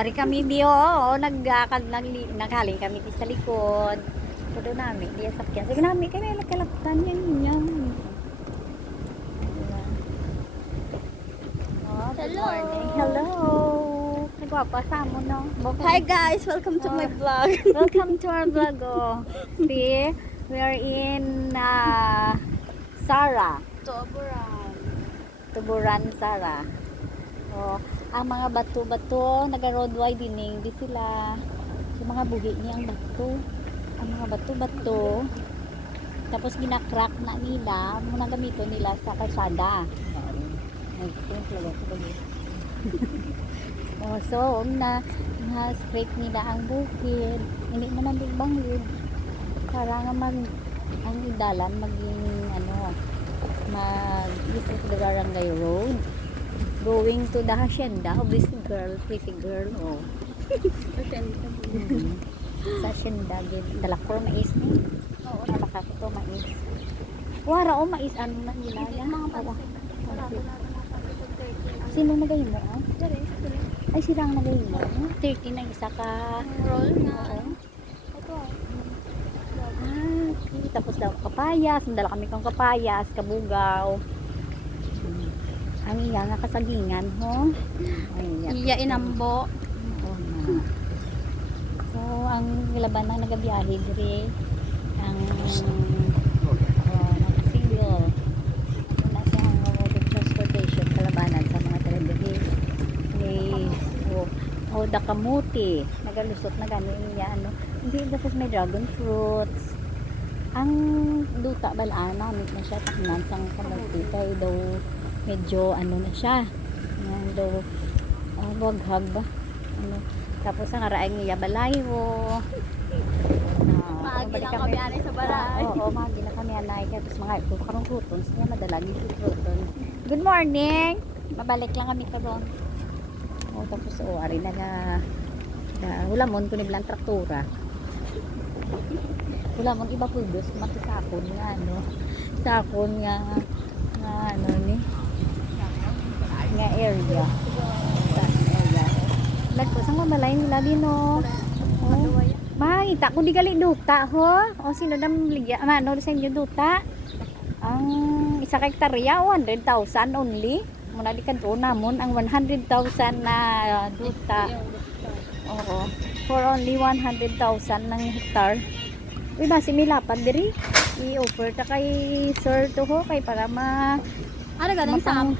Ari kami di naghaling kami di sa likod. Kudo nami di sakyan. Sige nami kami kalaptan yan yan. Oh, good Hello. morning. Hello. Nagwapa sa mo no. Hi guys, welcome to my vlog. Welcome to our vlog. Oh. See, we are in Sara. Tuburan Sara. Oh, ang mga bato-bato, naga-road widening, di sila. Yung mga buhi niya ang bato. Ang mga bato-bato. Tapos ginakrak na nila, muna gamito nila sa kalsada. Ay, oh, so, na-scrape nila ang bukid. Hindi mo nang banglid. Para nga ang dalan maging, mag-isip the barangay road. Going to the hacienda of this girl, pretty girl, oh. Sa hacienda, dala ko mais ni. Oo, nalaka ko to mais. Wara o mais, ano na nila yan? Sino nagayin mo? Ay, sila ang nagayin mo. 30 na isa ka Roll na. Ito. Okay. Tapos daw kapayas, nandala kami kang kapayas, kabugaw. Ang iya nga kasagingan ho. Iya inambo. Oo na. So, ang laban ng nagabiyahe dire ang single na siya ang mode of transportation kalabanan sa mga talaga o da kamuti nagalusot na gano'n niya hindi tapos may dragon fruits ang duta balaan namin na siya taknan sang kamuti kay daw medyo na siya yan daw waghag ba tapos ang araing niya balayo Maagi lang kami anay sa baray. oo maagi lang kami anay tapos mga karong croutons niya madalagi si croutons. Good morning, mabalik lang kami karon tapos ari na hulamon ko ni bilang traktura hulamon iba puldos matusakon nga sakon nga ni nga area lagko sang mamalay nila dino makita ko di gali duta ho o sino dam ligya sa inyo duta ang isa ka hektarya 100,000 only muna di kanto namon ang 100,000 na duta oo for only 100,000 ng hektar uy basi may lapad diri i-offer ta kay sir to ho kay para galing sa amon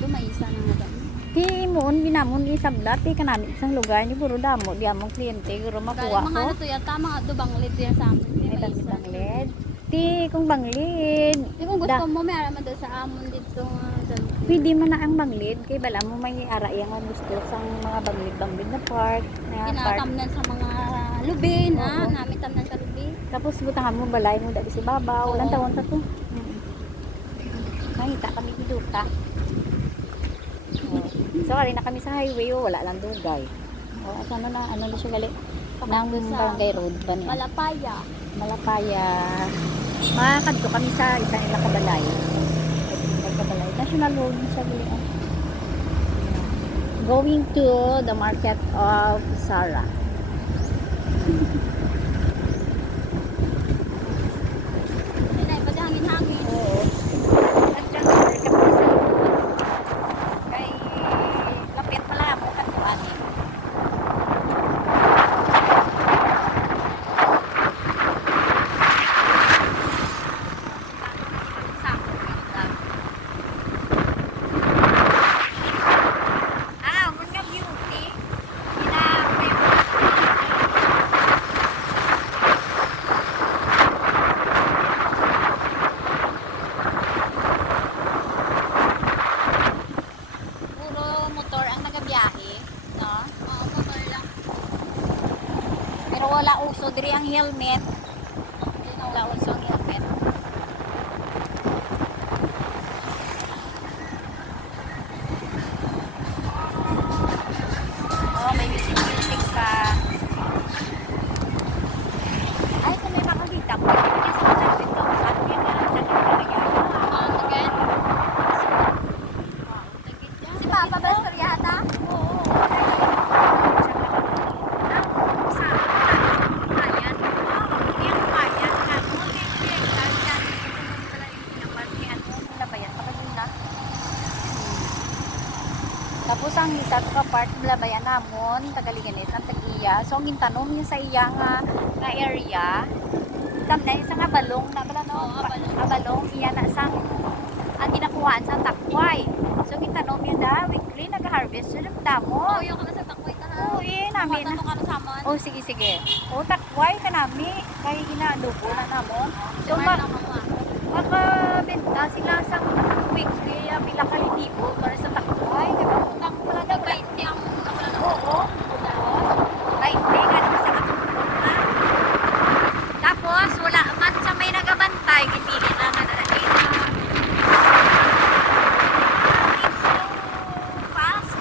dumayisa na nga dami. Ti moon ginamon isablat ti kanami isang lugar ni puro damo di among kliyente guro makuha Galing mga ko. yata mga dubanglid yan sa amon. May banglid. Ti kung banglid. Kung gusto mo may araman doon sa amon dito Pwede man na ang banglid kay bala mo may ara yang gusto sang mga banglid na park na park. Tinatamnan sa mga lubi na namin tamnan sa lubi. Tapos butahan mo balay mo dali si babaw. Walang tawon ta to. Nakita kami di duta. So, ari na kami sa highway, wala lang dugay. Sana na, siya gali? Nang barangay road ba niya? Malapaya. Makakadto kami sa isa nila kabalay. National road siya gali. Going to the market of Sara. Hangin-hangin. Oo. Wala uso diri ang helmet. Wala uso ang helmet. Oh, may visibility pa. Ay, kung may makakita po, hindi sa 100,000 yan na sa kanya. Again? Tapos ang isa ka part labayan namon tagaliganit ang tagiya. So ang gintanom niya sa iya nga area. Tam na isa nga balong na bala no. Balong iya na sang ang ginakuhaan sa takway. So gintanom niya da weekly nag-harvest sa damo. Oh, yung kami sa takoy ka ha. Oo, namin. Tato ka na sa amon. Oh, sige, sige. Oh, takway ka nami. Kaya ginaadobo na namon. So, makabenta sila sa weekly, pila ka libo para sa takway. Diba? Tang pala na 20 ang wala na. Oo. Lainte ka naman sa katulungan. Tapos, wala man sa may nagabantay. Gipili na nga na it's so fast.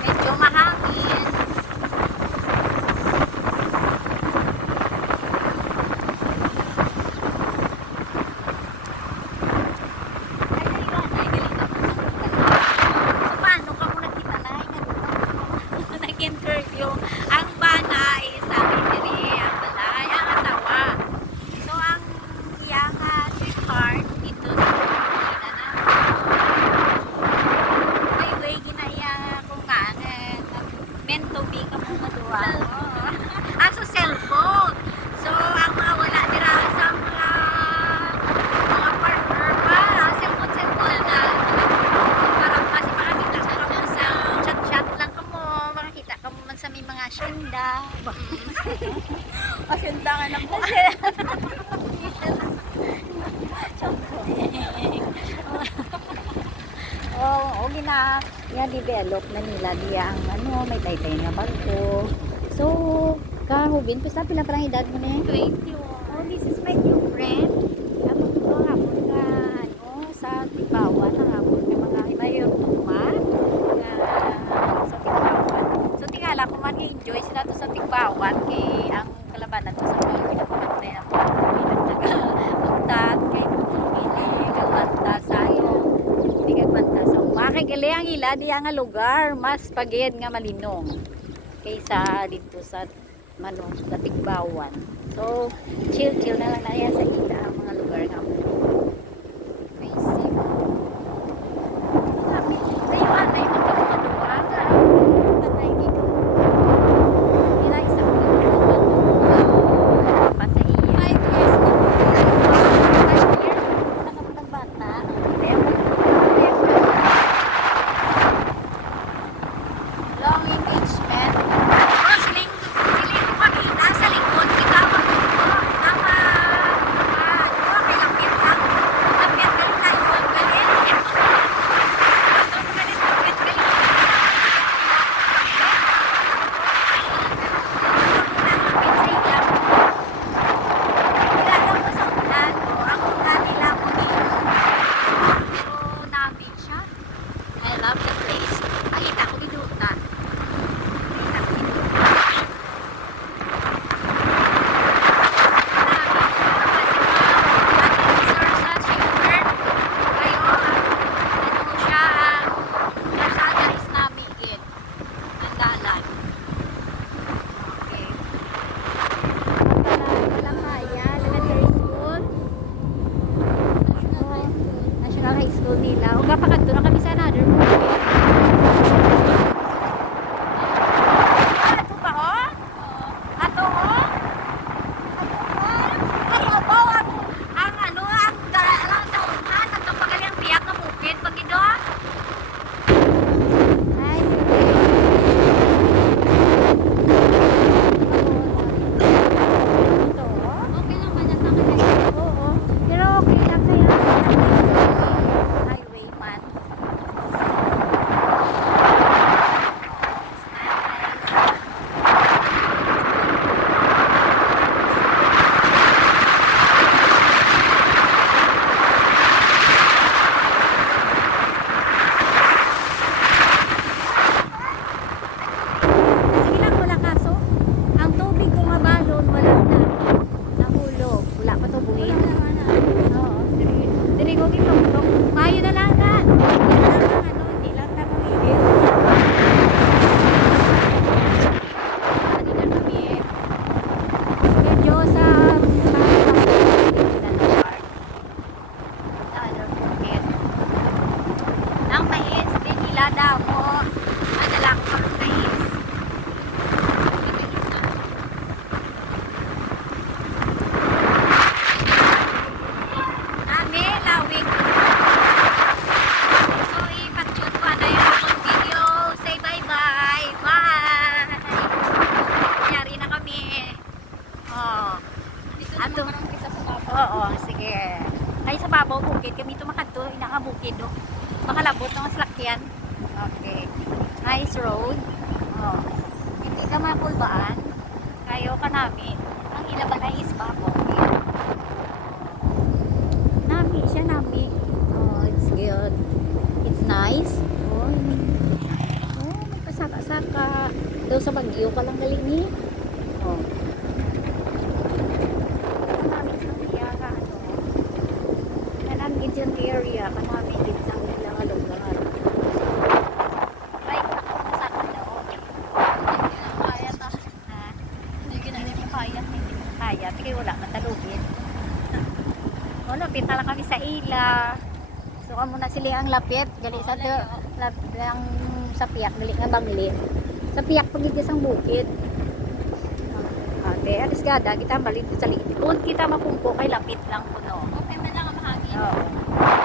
Medyo mahangin. So, paano ka muna kita na? Nag-interview. Ang bana is sabi diri ang balay, ang asawa. So, ang iyang sweetheart dito sa Pilipinas na highway ginaya kung nga meant to be ka mo maduwa. So cellphone. So ang mga wala dira sa mga partner pa, cellphone na para kasi makakita ka mo sa chat-chat lang ka mo, makakita ka mo man sa may mga asyenda. Asyenda ka lang po. Oh, develop na nila diya ang may taytay nga barko. So, kahubin, pista pila parang edad mo na 21. Oh, this is my new friend. Ako to hapon ka, sa Tibawan, ang hapon ng mga mayor tuma. Sa Tibawan. So, tingala ko man enjoy sila to sa Tibawan kay ang kalabanan to sa mga pinapamantay na pinagtaga-untat kay pili kalanta sayo. Hindi kay manta sa makigali ang ila diya nga lugar, mas pagid nga malinong kaysa dito sa sa Tigbawan. So, chill na lang na yan sa ila ang mga lugar nga mo. Basic. Sabi, ayun na yung magkakumaduwa ka. Tatay dito. Ila isa ko pa sa iya. 5 years na. 5 years? Nakapag-bata. Long engagement. Oh, siling ko kanina sa likod. Kita mo dito. Tama. Kay lapit lang. Lapit galing na yun. Galing. Galing. I love the place. Nakita ko dito na. National High School nila. Huwag pa kadto na kami sa another movie. mo. Ano lang ko guys. Ami, lawig. So, ipat-shoot ko na yung akong video. Say bye-bye. Bye! Nangyari na kami. Oh. Dito Ato. naman parang isa sa baba. Oo, sige. Ay, sa babaw, bukid. Kami tumakanto, inakabukid. Oh. Makalabot ng salakyan. Okay. Nice road. Oh. Hindi ka mapulbaan. Kayo ka namin. Ang ilaban ay ispa, bukid. Nami, siya nami. Oh, it's good. It's nice. Oh, magkasaka-saka. Daw sa Bagyo ka lang galing ni. Oh. Kanami sa Tiyaga, ano. Kanami dyan area. Kanami din sa ilang lugar. Ay, nakakasaka daw. Kaya ta. Ha? Hindi ginalik mo kaya. Hindi mo kaya. Tigay wala matalugin. O, lapit na lang kami sa ila. So, amo na sila ang lapit. Gali sa to. Ang sa piyak. Gali nga banglin. Sa piyak pagiging isang bukid. Okay, alis gada. Kita balik sa liit. Kung kita mapumpo kay lapit lang po, no? Okay man lang ang mahangin. Oo.